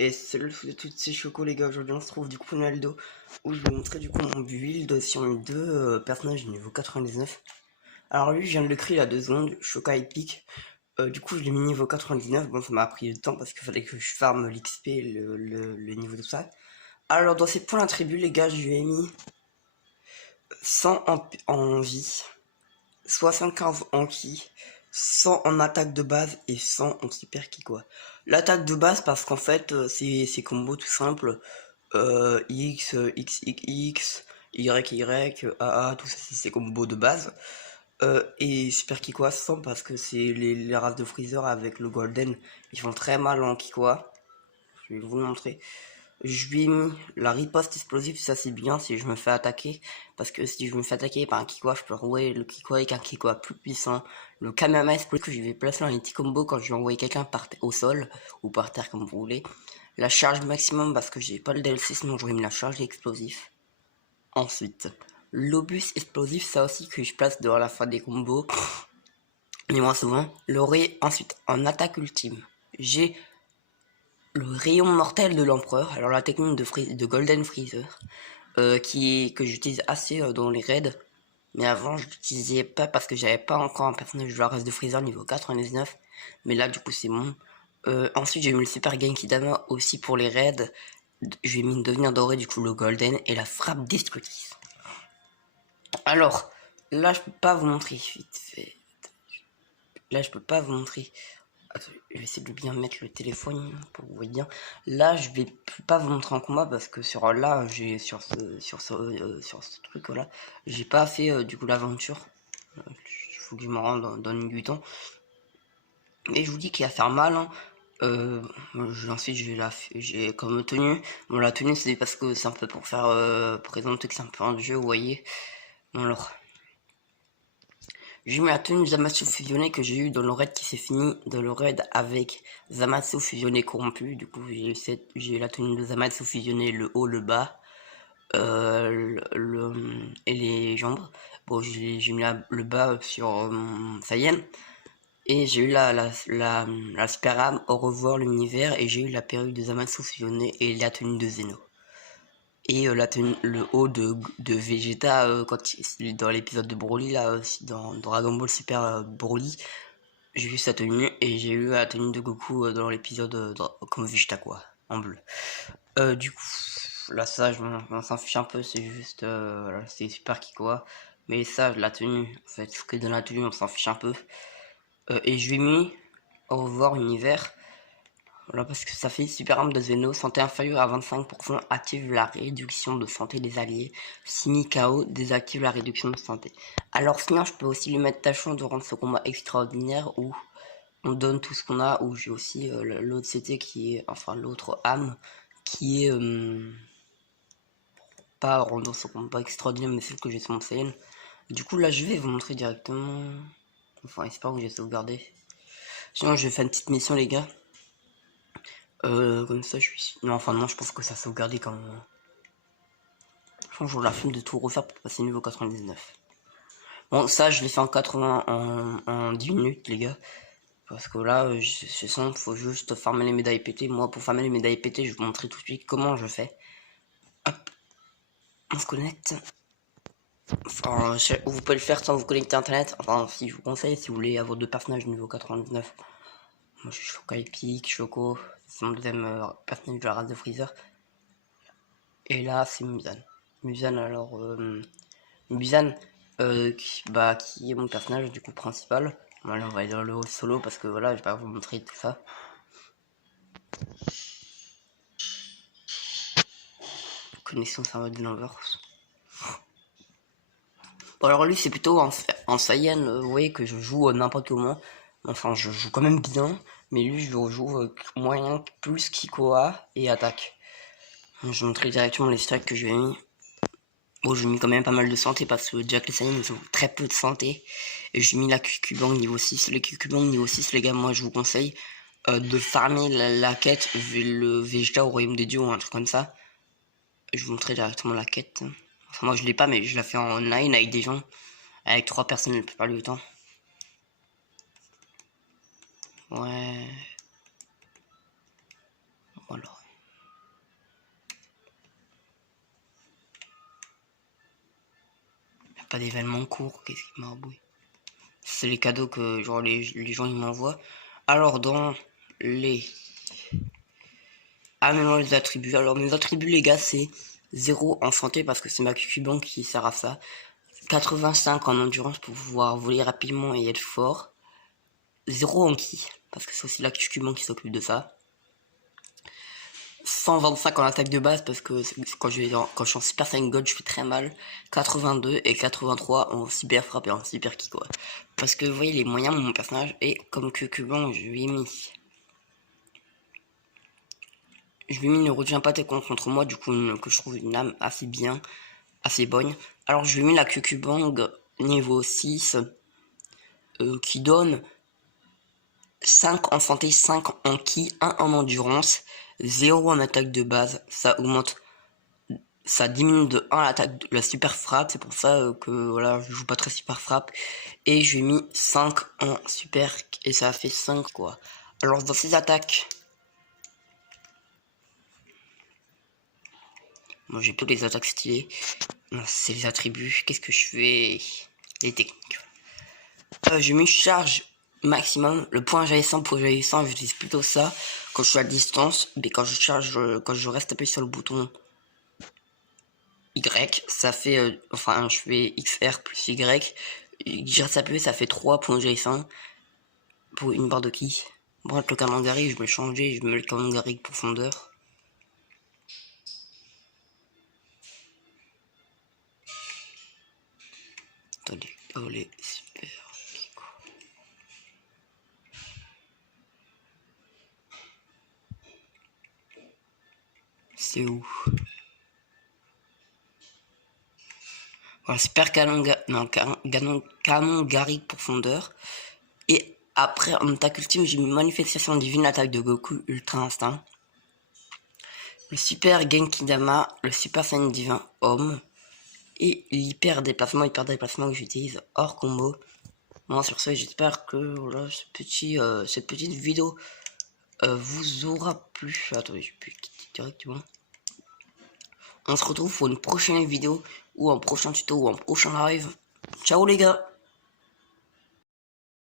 Et salut toutes ces chocos les gars, aujourd'hui on se trouve du coup Ronaldo où je vais montrer du coup mon build sur mes deux personnages du niveau 99. Alors lui je viens de le créer il y a 2 secondes, Choca épique. Du coup je l'ai mis niveau 99, bon ça m'a pris du temps parce qu'il fallait que je farme l'XP, le niveau de ça. Alors dans ses points d'attribut les gars je lui ai mis 100 en vie, 75 en ki, 100 en attaque de base et 100 en super ki quoi. L'attaque de base parce qu'en fait c'est combo tout simple, X, X, X, X, Y, Y, AA, tout ça c'est combos de base. Et super Kikoa 100 parce que c'est les races de Freezer avec le Golden, ils font très mal en Kikoa. Je vais vous le montrer. Je lui ai mis la riposte explosive, ça c'est bien si je me fais attaquer, parce que si je me fais attaquer par un Kikoa, je peux rouer le Kikoa avec un Kikoa plus puissant. Le Kamehameha explosif que je vais placer dans les petits combos quand je vais envoyer quelqu'un au sol, ou par terre comme vous voulez. La charge maximum parce que j'ai pas le DLC, sinon j'aurais mis la charge explosif. Ensuite, l'obus explosif, ça aussi que je place devant la fin des combos, mais moins souvent. Ensuite, en attaque ultime, j'ai le rayon mortel de l'empereur, alors la technique de Golden Freezer, que j'utilise assez dans les raids, mais avant je l'utilisais pas parce que j'avais pas encore un personnage de la race de Freezer niveau 99, mais là du coup c'est bon. Ensuite j'ai mis le Super Genki Dama aussi pour les raids, je vais mis devenir doré du coup le Golden et la frappe destructrice. Alors, là je peux pas vous montrer vite fait. Là je peux pas vous montrer. Attends, je vais essayer de bien mettre le téléphone pour que vous voyez bien. Là, je vais pas vous montrer en combat parce que sur ce truc là, j'ai pas fait du coup l'aventure. Il faut que je me rende dans une du temps. Mais je vous dis qu'il va faire mal. Hein. Ensuite, j'ai comme tenue. Bon, la tenue c'est parce que c'est un peu pour faire présenter que c'est un peu un jeu, vous voyez. Bon alors. J'ai mis la tenue Zamasu fusionné que j'ai eu dans le raid qui s'est fini, dans le raid avec Zamasu fusionné corrompu. Du coup, j'ai eu la tenue de Zamasu fusionné, le haut, le bas, et les jambes. Bon, j'ai mis le bas sur mon Saiyan. Et j'ai eu la super âme, au revoir l'univers, et j'ai eu la perruque de Zamasu fusionné et la tenue de Zeno. Et le haut de Vegeta dans l'épisode de Broly là, dans Dragon Ball Super Broly, j'ai eu sa tenue et j'ai eu la tenue de Goku dans l'épisode comme Vegeta quoi, en bleu. Du coup, là ça on s'en fiche un peu, c'est juste voilà, c'est super qui quoi. Mais ça, la tenue, en fait, ce que dans la tenue on s'en fiche un peu. Et je lui ai mis au revoir univers. Voilà, parce que ça fait super arme de Zeno, santé inférieure à 25%, active la réduction de santé des alliés. Simi KO, désactive la réduction de santé. Alors sinon, je peux aussi lui mettre tâchon de rendre ce combat extraordinaire où on donne tout ce qu'on a, où j'ai aussi l'autre CT qui est, enfin l'autre âme, qui est pas rendre ce combat extraordinaire, mais celle que j'ai sur mon Saiyan. Du coup là, je vais vous montrer directement, enfin j'espère que j'ai sauvegardé. Sinon, je vais faire une petite mission les gars. Comme ça je suis... Non, enfin non, je pense que ça sauvegardé quand même. Franchement, j'aurai la flemme de tout refaire pour passer niveau 99. Bon, ça, je l'ai fait en 80 en 10 minutes, les gars. Parce que là, c'est simple, faut juste farmer les médailles pétées. Moi, pour farmer les médailles pétées, je vais vous montrer tout de suite comment je fais. Hop, on se connecte. Enfin, vous pouvez le faire sans vous connecter à internet. Enfin, si je vous conseille, si vous voulez avoir 2 personnages niveau 99. Moi, je suis Choca épique, Choco. C'est mon deuxième personnage de la race de Freezer. Et là, c'est Musan. Musan, alors, Musan, qui est mon personnage du coup principal. Voilà, on va aller dans le hall solo parce que voilà, je vais pas vous montrer tout ça. Connexion serveur de l'inverse. Bon, alors lui, c'est plutôt en Saiyan, vous voyez que je joue n'importe comment. Enfin, je joue quand même bien, mais lui, je joue moyen plus Kikoa et attaque. Je vais montrer directement les strikes que je lui ai mis. Bon, j'ai mis quand même pas mal de santé parce que Jack les Saiyans ils ont très peu de santé. Et j'ai mis la Cucubang niveau 6. Les Cucubang niveau 6, les gars, moi je vous conseille de farmer la quête, le Vegeta au royaume des dieux ou un truc comme ça. Je vous montrer directement la quête. Enfin, moi je l'ai pas, mais je la fais en online avec des gens. Avec 3 personnes la plupart du temps. Ouais. Voilà. Pas d'événement court, qu'est-ce qui m'a aboué? C'est les cadeaux que genre les gens ils m'envoient. Alors dans les... Ah mais non, les attributs. Alors mes attributs les gars c'est 0 en santé parce que c'est ma Cucuban qui sert à ça. 85 en endurance pour pouvoir voler rapidement et être fort. 0 en ki parce que c'est aussi la Cucuban qui s'occupe de ça. 125 en attaque de base parce que quand je suis en Super Saiyan God je fais très mal. 82 et 83 en cyber frappe et en cyber kick quoi. Parce que vous voyez les moyens de mon personnage et comme Cucuban je lui ai mis ne retient pas tes comptes contre moi, du coup que je trouve une âme assez bien, assez bonne. Alors je lui ai mis la Cucubang niveau 6 qui donne 5 en santé, 5 en ki, 1 en endurance, 0 en attaque de base. Ça augmente, ça diminue de 1 l'attaque de la super frappe, c'est pour ça que voilà, je joue pas très super frappe. Et je lui ai mis 5 en super et ça a fait 5 quoi. Alors dans ces attaques, moi j'ai toutes les attaques stylées. C'est les attributs. Qu'est-ce que je fais? Les techniques. J'ai mis charge maximum. Le point jaillissant pour jaillissant, j'utilise plutôt ça quand je suis à distance. Mais quand je charge, quand je reste appuyé sur le bouton Y, ça fait. Enfin, je fais XR plus Y. Je reste appuyé, ça fait 3 points jaillissants pour une barre de ki. Bon, le Kamangari, je me changeais, je me mets le Kamangari profondeur. Attendez, oh les super. C'est où? Voilà, super canon Kamangari profondeur. Et après, en attaque ultime, j'ai mis manifestation divine, l'attaque de Goku ultra instinct. Le super Genki Dama, le super Saiyan divin homme. Et l'hyper déplacement que j'utilise hors combo. Bon, sur ce, j'espère que voilà, cette petite vidéo vous aura plu. Attendez, je peux quitter directement. On se retrouve pour une prochaine vidéo, ou un prochain tuto, ou un prochain live. Ciao les gars!